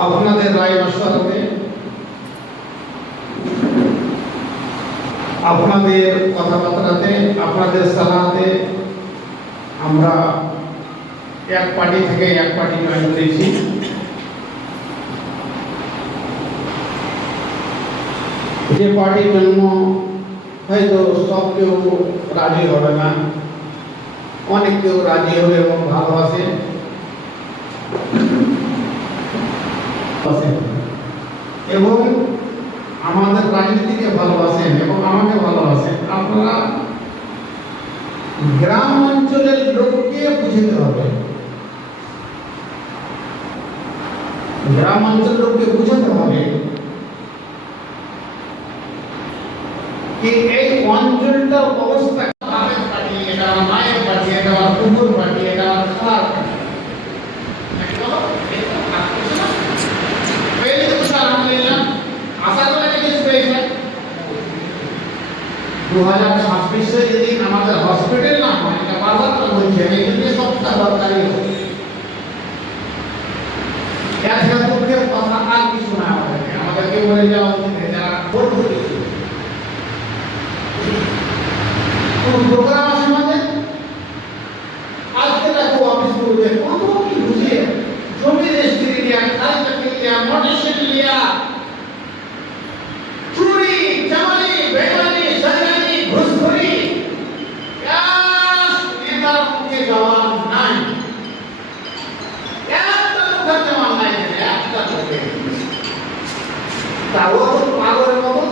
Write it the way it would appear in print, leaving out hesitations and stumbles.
আপনাদের রায় মশওয়ারাতে, আপনাদের কথাবার্তাতে, আপনাদের সালাতে আমরা এক পার্টি থেকে এক পার্টি জয়েন করেছি। যে পার্টির জন্য হয়তো সব কেউ রাজি হবে না, অনেক কেউ রাজি হবে এবং ভালোবাসে এবং আমাদের রাজনীতিকে ভালোবাসেন এবং আমাকে ভালোবাসেন। আপনারা গ্রাম অঞ্চলের লোককে বুঝতে হবে, গ্রাম অঞ্চলের লোককে বুঝতে হবে कि एक অঞ্চলটার অবস্থা বাপের পার্টি, এটা মায়ের পার্টি, এটা কুকুর পার্টি, এটা খারাপ पहले तो सर अल्हम्दुलिल्लाह आशा করা কিছু পেয়েছে 2026 से যদি আমাদের হসপিটাল না হয়, এটা বারবার তো বলছি আমি, কিন্তু সবটা দরকারি হবে। এর থেকে দুঃখের কথা আর কিছু না, আমাদেরকে বলে যাওয়া উচিত যারা ভোট দিয়েছে प्रोग्राम আছে আমাদের। আজকে দেখো অফিস করবে কত কি বুঝিয়ে জমি রেজিস্ট্রি লিয়া, খাল চাকরি লিয়া, নোটিশন লিয়া, চুরি চামারি বেমানি সরকারি ঘুষখোরি, নেতার মুখে জবাব নাই, একটা মুখে জবাব নাই, একটা মুখে তাও পাগলের মতো